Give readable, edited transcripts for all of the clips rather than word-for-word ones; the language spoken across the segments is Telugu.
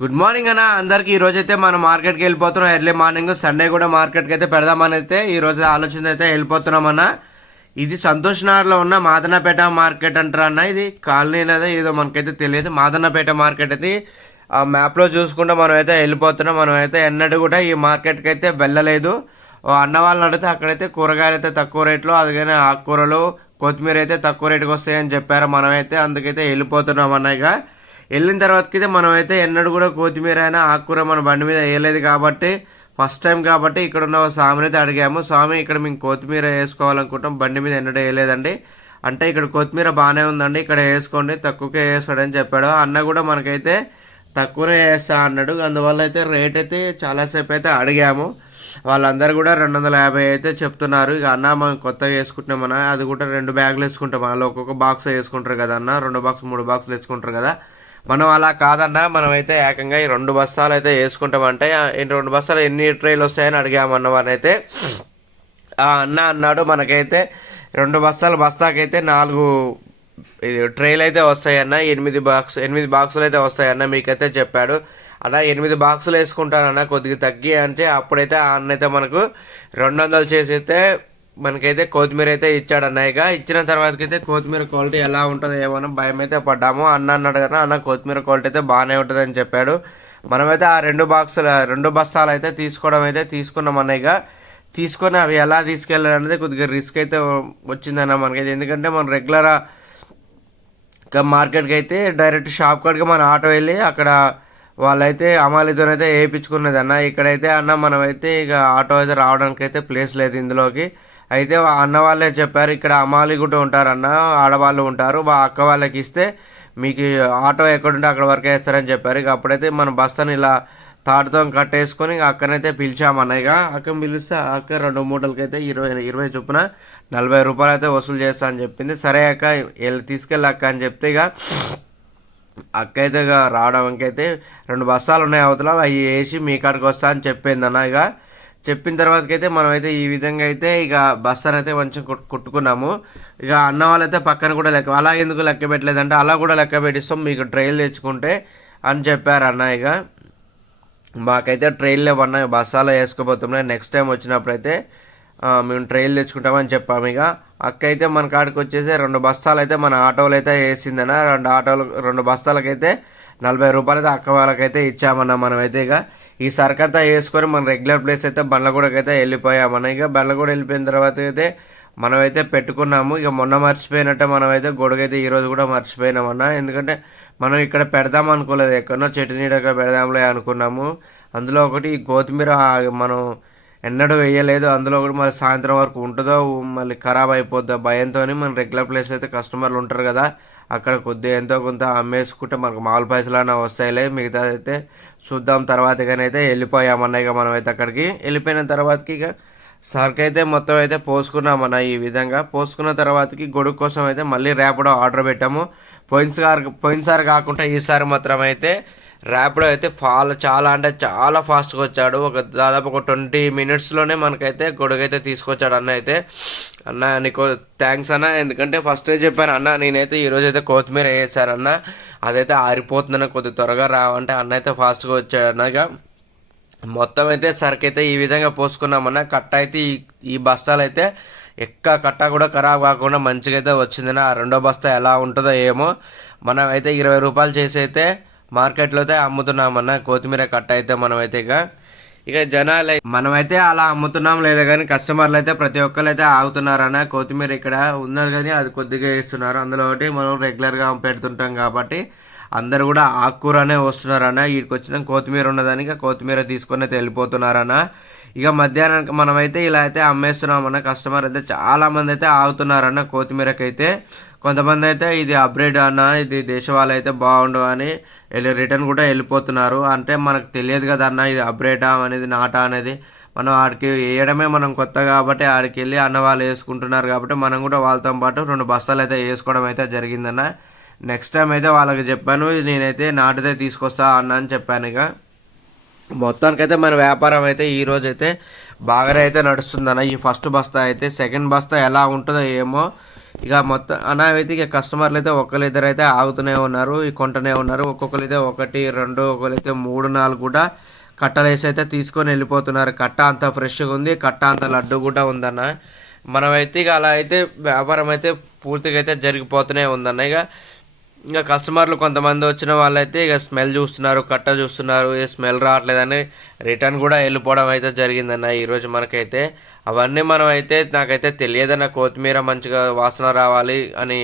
గుడ్ మార్నింగ్ అన్న అందరికి. ఈ రోజు అయితే మనం మార్కెట్కి వెళ్ళిపోతున్నాం. ఎర్లీ మార్నింగ్ సండే కూడా మార్కెట్కి అయితే పెడదామని అయితే ఈ రోజు ఆలోచన అయితే వెళ్ళిపోతున్నాం అన్న. ఇది సంతోష్ నగర్లో ఉన్న మాదన్నపేట మార్కెట్ అంటారు అన్న. ఇది కాలనీ లేదా ఏదో మనకైతే తెలియదు. మాదన్నపేట మార్కెట్ అయితే ఆ మ్యాప్లో చూసుకుంటే మనం అయితే వెళ్ళిపోతున్నాం. మనం అయితే ఎన్నడూ కూడా ఈ మార్కెట్కి అయితే వెళ్ళలేదు. అన్న వాళ్ళని అడిగితే అక్కడైతే కూరగాయలు అయితే తక్కువ రేట్లో, అందుకని ఆకుకూరలు కొత్తిమీర అయితే తక్కువ రేటుకి వస్తాయని చెప్పారు. మనమైతే అందుకైతే వెళ్ళిపోతున్నాం అన్నగా. వెళ్ళిన తర్వాతకైతే మనమైతే ఎన్నడూ కూడా కొత్తిమీర అయినా ఆకుకూర మన బండి మీద వేయలేదు కాబట్టి ఫస్ట్ టైం కాబట్టి ఇక్కడ ఉన్న స్వామిని అయితే అడిగాము. స్వామి ఇక్కడ మేము కొత్తిమీర వేసుకోవాలనుకుంటాం, బండి మీద ఎన్నడూ వేయలేదండి అంటే ఇక్కడ కొత్తిమీర బాగానే ఉందండి, ఇక్కడ వేసుకోండి తక్కువకే వేస్తాడని చెప్పాడు. అన్న కూడా మనకైతే తక్కువనే వేస్తా అన్నాడు. అందువల్ల అయితే రేట్ అయితే చాలాసేపు అయితే అడిగాము. వాళ్ళందరూ కూడా 250 అయితే చెప్తున్నారు. ఇక అన్న మనం కొత్తగా వేసుకుంటున్నామన్నా, అది కూడా 2 బ్యాగులు వేసుకుంటాం. వాళ్ళు ఒక్కొక్క బాక్స్ వేసుకుంటారు కదా అన్న, 2 బాక్స్ 3 బాక్సులు వేసుకుంటారు కదా. మనం అలా కాదన్నా, మనమైతే ఏకంగా ఈ 2 బస్తాలు అయితే వేసుకుంటామంటే 2 బస్తాలు ఎన్ని ట్రైలు వస్తాయని అడిగామన్న వారిని అయితే. ఆ అన్న అన్నాడు మనకైతే 2 బస్తాలు బస్తాకైతే 4 ట్రైలు అయితే వస్తాయన్న, 8 బాక్సులు అయితే వస్తాయన్న మీకైతే చెప్పాడు. అన్న 8 బాక్సులు వేసుకుంటానన్న కొద్దిగా తగ్గి అంటే అప్పుడైతే ఆ అన్న అయితే మనకు 200 చేసి అయితే మనకైతే కొత్తిమీర అయితే ఇచ్చాడు అన్నయ్యగా. ఇచ్చిన తర్వాతకైతే కొత్తిమీర క్వాలిటీ ఎలా ఉంటుందో ఏమన్నా భయం అయితే పడ్డాము. అన్న అన్నాడు కదా అన్న కొత్తిమీర క్వాలిటీ అయితే బాగానే ఉంటుంది అని చెప్పాడు. మనమైతే ఆ 2 బస్తాలు అయితే తీసుకోవడం అయితే తీసుకున్నాం అన్నయ్యగా. తీసుకొని అవి ఎలా తీసుకెళ్ళాలనేది కొద్దిగా రిస్క్ అయితే వచ్చిందన్న మనకైతే. ఎందుకంటే మనం రెగ్యులర్ మార్కెట్కి అయితే డైరెక్ట్ షాప్ కాడికి మన ఆటో వెళ్ళి అక్కడ వాళ్ళైతే అమాలితోనైతే వేయించుకున్నది అన్న. ఇక్కడైతే అన్న మనమైతే ఇక ఆటో అయితే రావడానికి అయితే ప్లేస్ లేదు ఇందులోకి. అయితే అన్న వాళ్ళే చెప్పారు ఇక్కడ అమాలి కూడా ఉంటారు అన్న, ఆడవాళ్ళు ఉంటారు, అక్క వాళ్ళకి ఇస్తే మీకు ఆటో ఎక్కడుంటే అక్కడ వరకు వేస్తారని చెప్పారు. ఇక అప్పుడైతే మన బస్తాను ఇలా తాడుతో కట్టేసుకొని అక్కనైతే పిలిచామన్న. ఇక అక్కని పిలిస్తే అక్క 2 మూటలకైతే 20 చొప్పున 40 రూపాయలు అయితే వసూలు చేస్తా అని చెప్పింది. సరే అక్క తీసుకెళ్ళి అక్క అని చెప్తే ఇక అక్క అయితే ఇక రావడానికి అయితే 2 బస్తాలు ఉన్నాయి అవతల, అవి వేసి మీ కాడికి వస్తా అని చెప్పింది అన్న. ఇక చెప్పిన తర్వాతకైతే మనమైతే ఈ విధంగా అయితే ఇక బస్తాను అయితే కొంచెం కుట్టుకున్నాము. ఇక అన్న వాళ్ళైతే పక్కన కూడా అలా ఎందుకు లెక్క పెట్టలేదంటే అలా కూడా లెక్క పెట్టిస్తాం మీకు ట్రైల్ తెచ్చుకుంటే అని చెప్పారు అన్న. ఇక మాకైతే ట్రైల్ లేవన్నా, బస్సాలో వేసుకోబోతున్నాయి. నెక్స్ట్ టైం వచ్చినప్పుడు అయితే మేము ట్రైల్ తెచ్చుకుంటామని చెప్పాము. ఇక అక్క అయితే మన కాడికి వచ్చేసి 2 బస్తాలు అయితే మన ఆటోలు అయితే వేసిందన్న. 2 బస్తాలకైతే 40 రూపాయలు అయితే అక్క వాళ్ళకైతే ఇచ్చామన్న. మనమైతే ఇక ఈ సరుకంతా వేసుకొని మన రెగ్యులర్ ప్లేస్ అయితే బండ్లగూడకైతే వెళ్ళిపోయామన్న. ఇక బండ్లగూడ వెళ్ళిపోయిన తర్వాత అయితే మనమైతే పెట్టుకున్నాము. ఇక మొన్న మర్చిపోయినట్టే మనమైతే గొడుగైతే ఈరోజు కూడా మర్చిపోయినామన్న. ఎందుకంటే మనం ఇక్కడ పెడదాం అనుకోలేదు, ఎక్కడో చెట్టు నీడగా పెడదాంలే అనుకున్నాము. అందులో ఒకటి కొత్తిమీర మనం ఎన్నడూ వేయలేదు, అందులో కూడా మళ్ళీ సాయంత్రం వరకు ఉంటుందో మళ్ళీ ఖరాబ్ అయిపోద్దో భయంతో మన రెగ్యులర్ ప్లేస్ అయితే కస్టమర్లు ఉంటారు కదా, అక్కడ కొద్దిగా ఎంతో కొంత అమ్మేసుకుంటే మనకు మామూలు పైసలన్నా వస్తాయిలే, మిగతా అయితే చూద్దాం తర్వాత. అయితే వెళ్ళిపోయామన్న. ఇక మనం అయితే అక్కడికి వెళ్ళిపోయిన తర్వాతకి ఇక సరుకు అయితే మొత్తం అయితే పోసుకున్నామన్న. ఈ విధంగా పోసుకున్న తర్వాతకి గొడుగు కోసం అయితే మళ్ళీ ర్యాపిడో ఆర్డర్ పెట్టాము. పోయినసారి కాకుండా ఈసారి మాత్రం అయితే ర్యాపిడో అయితే చాలా అంటే చాలా ఫాస్ట్గా వచ్చాడు. దాదాపు ఒక 20 మినిట్స్లోనే మనకైతే గొడుగు అయితే తీసుకొచ్చాడు అన్న. అయితే అన్న నీకు థ్యాంక్స్ అన్న, ఎందుకంటే ఫస్ట్ చెప్పాను అన్న నేనైతే ఈరోజు అయితే కొత్తిమీర వేసానన్న, అదైతే ఆరిపోతుందన్న, కొద్దిగా త్వరగా రావంటే అన్న అయితే ఫాస్ట్గా వచ్చాడు అన్నగా. మొత్తం అయితే సరుకు అయితే ఈ విధంగా పోసుకున్నామన్న. కట్ట అయితే ఈ బస్తాలు అయితే కట్ట కూడా ఖరాబ్ కాకుండా మంచిగా అయితే వచ్చిందన్న. ఆ 2వ బస్తా ఎలా ఉంటుందో ఏమో. మనం అయితే 20 రూపాయలు చేసి అయితే మార్కెట్లో అయితే అమ్ముతున్నామన్న కొత్తిమీర కట్ట అయితే. మనమైతే ఇక జనాలు మనమైతే అలా అమ్ముతున్నాం లేదా కానీ కస్టమర్లు అయితే ప్రతి ఒక్కరు అయితే ఆగుతున్నారన్న. కొత్తిమీర ఇక్కడ ఉన్నది కానీ అది కొద్దిగా వేస్తున్నారు, అందులో ఒకటి మనం రెగ్యులర్గా పెడుతుంటాం కాబట్టి అందరు కూడా ఆకుకూరనే వస్తున్నారన్న. వీడికి వచ్చిన కొత్తిమీర ఉన్నదానికి కొత్తిమీర తీసుకొని అయితే వెళ్ళిపోతున్నారన్న. ఇక మధ్యాహ్నానికి మనమైతే ఇలా అయితే అమ్మేస్తున్నామన్న. కస్టమర్ అయితే చాలామంది అయితే ఆగుతున్నారన్న కొత్తిమీరకైతే. కొంతమంది అయితే ఇది అప్గ్రేడ్ అన్న, ఇది దేశవాళీ అయితే బాగుండు అని రిటర్న్ కూడా వెళ్ళిపోతున్నారు. అంటే మనకు తెలియదు కదా అన్న ఇది అప్గ్రేడా అనేది నాటా అనేది. మనం ఆడికి వేయడమే మనం కొత్త కాబట్టి ఆడికి వెళ్ళి అన్న వాళ్ళు వేసుకుంటున్నారు కాబట్టి మనం కూడా వాళ్ళతో పాటు 2 బస్తాలు అయితే వేసుకోవడం అయితే జరిగిందన్న. నెక్స్ట్ టైం అయితే వాళ్ళకి చెప్పాను నేనైతే నాటితే తీసుకొస్తా అన్న అని చెప్పాను. ఇక మొత్తానికైతే మన వ్యాపారం అయితే ఈరోజు అయితే బాగానే అయితే నడుస్తుందన్న. ఈ ఫస్ట్ బస్తా అయితే, సెకండ్ బస్తా ఎలా ఉంటుందో ఏమో. ఇక మొత్తం అయితే ఇక కస్టమర్లు అయితే ఒకరిద్దరు అయితే ఆగుతూనే ఉన్నారు, కొంటూనే ఉన్నారు. ఒక్కొక్కరైతే 1, 2, ఒకరైతే 3, 4 కూడా కట్టలు వేసి అయితే తీసుకొని వెళ్ళిపోతున్నారు. కట్ట అంత ఫ్రెష్గా ఉంది, కట్ట అంత లడ్డు కూడా ఉందన్న. మనమైతే ఇక అలా అయితే వ్యాపారం అయితే పూర్తిగా అయితే జరిగిపోతూనే ఉందన్న. ఇక కస్టమర్లు కొంతమంది వచ్చిన వాళ్ళైతే ఇక స్మెల్ చూస్తున్నారు, కట్ట చూస్తున్నారు, ఏ స్మెల్ రావట్లేదని రిటర్న్ కూడా వెళ్ళిపోవడం అయితే జరిగిందన్న ఈరోజు మనకైతే. అవన్నీ మనం అయితే నాకైతే తెలియదన్న కొత్తిమీర మంచిగా వాసన రావాలి అని.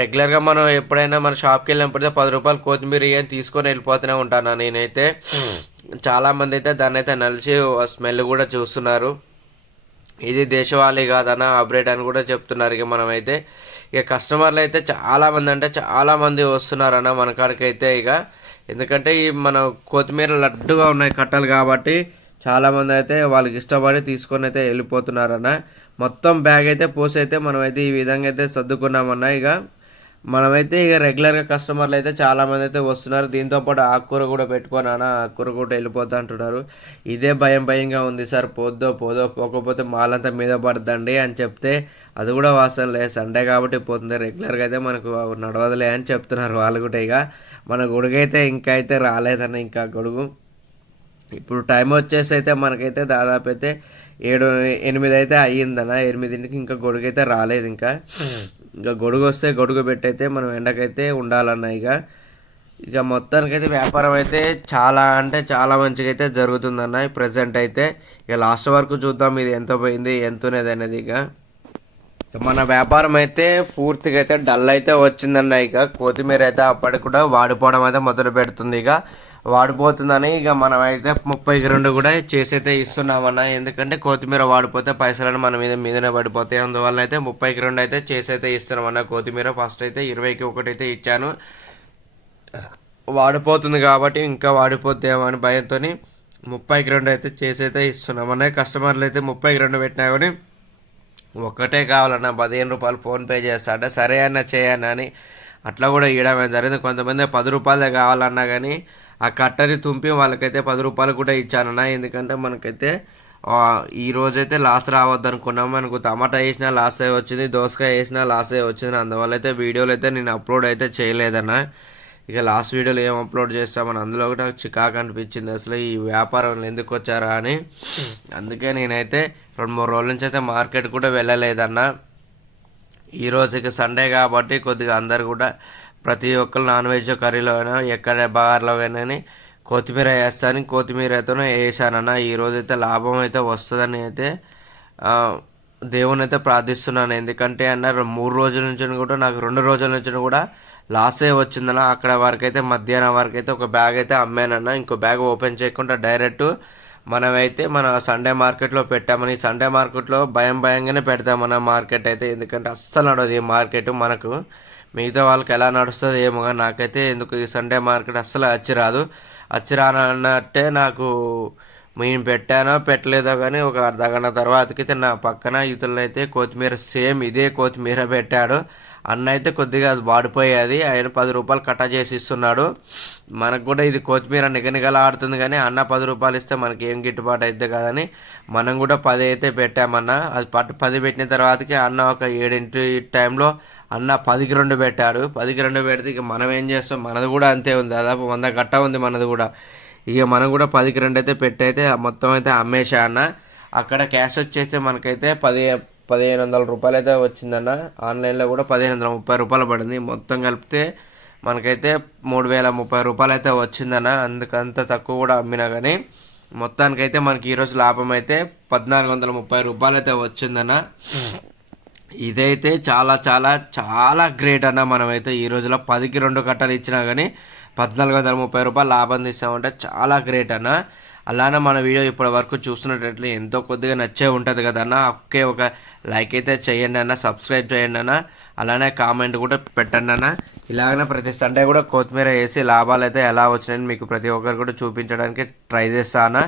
రెగ్యులర్గా మనం ఎప్పుడైనా మన షాప్కి వెళ్ళినప్పుడైతే 10 రూపాయలు కొత్తిమీర ఏం తీసుకొని వెళ్ళిపోతూనే ఉంటాను నేనైతే. చాలామంది అయితే దాన్ని అయితే నలిసి స్మెల్ కూడా చూస్తున్నారు. ఇది దేశవాళీ కాదన్న అప్డేట్ అని కూడా చెప్తున్నారు. ఇక మనమైతే ఇక కస్టమర్లు అయితే చాలామంది అంటే చాలామంది వస్తున్నారన్న మన కాడికి అయితే. ఇక ఎందుకంటే ఈ మన కొత్తిమీర లడ్డుగా ఉన్నాయి కట్టలు కాబట్టి చాలామంది అయితే వాళ్ళకి ఇష్టపడి తీసుకొని అయితే వెళ్ళిపోతున్నారన్న. మొత్తం బ్యాగ్ అయితే పోసి అయితే మనమైతే ఈ విధంగా అయితే సర్దుకున్నామన్న. ఇక మనమైతే ఇక రెగ్యులర్గా కస్టమర్లు అయితే చాలామంది అయితే వస్తున్నారు. దీంతోపాటు ఆకుకూర కూడా పెట్టుకోనా, ఆకుకూర కూడా వెళ్ళిపోతా అంటున్నారు. ఇదే భయంగా ఉంది సార్, పోద్దో పోకపోతే మాలంతా మీద పడుతుందండి అని చెప్తే అది కూడా వాస్తవం లేదు. సండే కాబట్టి పోతుంది, రెగ్యులర్గా అయితే మనకు నడవదులే అని చెప్తున్నారు వాళ్ళు కూడా. ఇక మన గొడుగు అయితే ఇంకా అయితే రాలేదన్న, ఇంకా గొడుగు. ఇప్పుడు టైం వచ్చేసి అయితే మనకైతే దాదాపు అయితే 7, 8 అయితే అయ్యిందన్న. 8ంటికి ఇంకా గొడుగు అయితే రాలేదు. ఇంకా గొడుగు వస్తే గొడుగు పెట్టయితే మనం ఎండకైతే ఉండాలన్న. ఇక మొత్తానికైతే వ్యాపారం అయితే చాలా అంటే చాలా మంచిగా అయితే జరుగుతుందన్న ప్రజెంట్ అయితే. ఇక లాస్ట్ వరకు చూద్దాం ఇది ఎంత పోయింది ఎంత ఉన్నది అనేది. ఇక మన వ్యాపారం అయితే పూర్తిగా అయితే డల్ అయితే వచ్చిందన్న. ఇక కొత్తిమీర అయితే అప్పటికి కూడా వాడిపోవడం అయితే మొదలు పెడుతుంది. ఇక వాడిపోతుందని ఇక మనం అయితే 32 కూడా చేసైతే ఇస్తున్నామన్న. ఎందుకంటే కొత్తిమీర వాడిపోతే పైసలను మన మీదనే పడిపోతాయి. అందువల్ల అయితే 32 అయితే చేసైతే ఇస్తున్నామన్న. కొత్తిమీర ఫస్ట్ అయితే 20కి 1 అయితే ఇచ్చాను, వాడిపోతుంది కాబట్టి ఇంకా వాడిపోతేమో అని భయంతో 32 అయితే చేసైతే ఇస్తున్నామన్న. కస్టమర్లు అయితే 32 పెట్టినా కానీ ఒక్కటే కావాలన్నా 15 రూపాయలు ఫోన్పే చేస్తా అంటే సరే అన్న చేయన్నా అని అట్లా కూడా ఇవ్వడం జరిగింది. కొంతమంది 10 రూపాయలే కావాలన్నా కానీ ఆ కట్టని తుంపి వాళ్ళకైతే 10 రూపాయలు కూడా ఇచ్చానన్న. ఎందుకంటే మనకైతే ఈ రోజైతే లాస్ రావద్దు అనుకున్నాము. మనకు టమాటా వేసినా లాస్ అయ్యి వచ్చింది, దోసకాయ వేసినా లాస్ అయ్యి వచ్చింది. అందువల్ల అయితే వీడియోలు అయితే నేను అప్లోడ్ అయితే చేయలేదన్న. ఇక లాస్ట్ వీడియోలో ఏం అప్లోడ్ చేస్తామని అందులో కూడా చికాకు అనిపించింది అసలు ఈ వ్యాపారం ఎందుకు వచ్చారా అని. అందుకే నేనైతే 2-3 రోజుల నుంచి అయితే మార్కెట్ కూడా వెళ్ళలేదన్న. ఈరోజుకి సండే కాబట్టి కొద్దిగా అందరు కూడా ప్రతి ఒక్కరు నాన్ వెజ్ కర్రీలో అయినా ఎక్కడ బార్లో కానీ కొత్తిమీర వేస్తాను, కొత్తిమీరతోనే వేసానన్న. ఈరోజైతే లాభం అయితే వస్తుందని అయితే దేవుని అయితే ప్రార్థిస్తున్నాను. ఎందుకంటే అన్నారు 3 రోజుల నుంచి కూడా నాకు 2 రోజుల నుంచి కూడా లాసే వచ్చిందన్న. అక్కడ వరకు అయితే మధ్యాహ్నం వరకు అయితే ఒక బ్యాగ్ అయితే అమ్మానన్న. ఇంకో బ్యాగ్ ఓపెన్ చేయకుండా డైరెక్ట్ మనమైతే మన సండే మార్కెట్లో పెట్టామని. సండే మార్కెట్లో భయంగానే పెడతామన్న మార్కెట్ అయితే. ఎందుకంటే అస్సలు నడవదు ఈ మార్కెట్. మనకు మిగతా వాళ్ళకి ఎలా నడుస్తుంది ఏమో కానీ నాకైతే ఎందుకు ఈ సండే మార్కెట్ అస్సలు రానన్నట్టే నాకు. మేము పెట్టానో పెట్టలేదో కానీ ఒక అర్ధగంట తర్వాతకైతే నా పక్కన ఇతరులు అయితే కొత్తిమీర సేమ్ ఇదే కొత్తిమీర పెట్టాడు. అన్న అయితే కొద్దిగా అది వాడిపోయేది, ఆయన 10 రూపాయలు కట్ట చేసి ఇస్తున్నాడు. మనకు కూడా ఇది కొత్తిమీర నిగనిగలా ఆడుతుంది కానీ అన్న 10 రూపాయలు ఇస్తే మనకి ఏం గిట్టుబాటు అయితే కదని మనం కూడా 10 అయితే పెట్టామన్న. అది 10 పెట్టిన తర్వాతకి అన్న ఒక 7 టైంలో అన్న 10కి 2 పెట్టాడు. 10కి 2 పెడితే ఇక మనం ఏం చేస్తాం, మనది కూడా అంతే ఉంది, దాదాపు 100 కట్ట ఉంది మనది కూడా. ఇక మనం కూడా 10కి 2 అయితే పెట్టయితే మొత్తం అయితే అమ్మేశా అన్న. అక్కడ క్యాష్ వచ్చేస్తే మనకైతే 1500 రూపాయలు అయితే వచ్చిందన్న. ఆన్లైన్లో కూడా 1530 రూపాయలు పడింది. మొత్తం కలిపితే మనకైతే 3030 రూపాయలు అయితే వచ్చిందన్న. అందుకంత తక్కువ కూడా అమ్మినా కానీ మొత్తానికైతే మనకి ఈరోజు లాభం అయితే 1430 రూపాయలు అయితే వచ్చిందన్న. ఇదైతే చాలా చాలా చాలా గ్రేట్ అన్న. మనమైతే ఈ రోజులో 10కి 2 కట్టలు ఇచ్చినా కానీ 1430 రూపాయలు లాభం తీసామంటే చాలా గ్రేట్ అన్న. అలానే మన వీడియో ఇప్పటి వరకు చూస్తున్నట్లయితే ఎంతో కొద్దిగా నచ్చే ఉంటుంది కదన్న. ఒకే ఒక లైక్ అయితే చేయండి అన్న, సబ్స్క్రైబ్ చేయండి అన్న, అలానే కామెంట్ కూడా పెట్టండి అన్న. ఇలాగనే ప్రతి సండే కూడా కొత్తిమీర వేసి లాభాలు అయితే ఎలా వచ్చినాయని మీకు ప్రతి ఒక్కరు కూడా చూపించడానికి ట్రై చేస్తాను.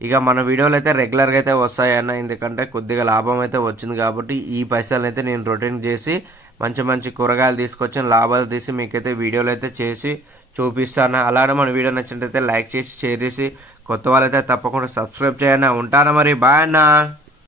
ఇక మన వీడియోలు అయితే రెగ్యులర్గా అయితే వస్తాయన్న. ఎందుకంటే కొద్దిగా లాభం అయితే వచ్చింది కాబట్టి ఈ పైసలు అయితే నేను రొటీన్ చేసి మంచి కూరగాయలు తీసుకొచ్చి లాభాలు తీసి మీకైతే వీడియోలు అయితే చేసి చూపిస్తాను. అలానే మన వీడియో నచ్చినట్లయితే లైక్ చేసి షేర్ చేసి కొత్త వాళ్ళైతే తప్పకుండా సబ్స్క్రైబ్ చేయండి. ఉంటాను మరి, బాయ్ అన్న.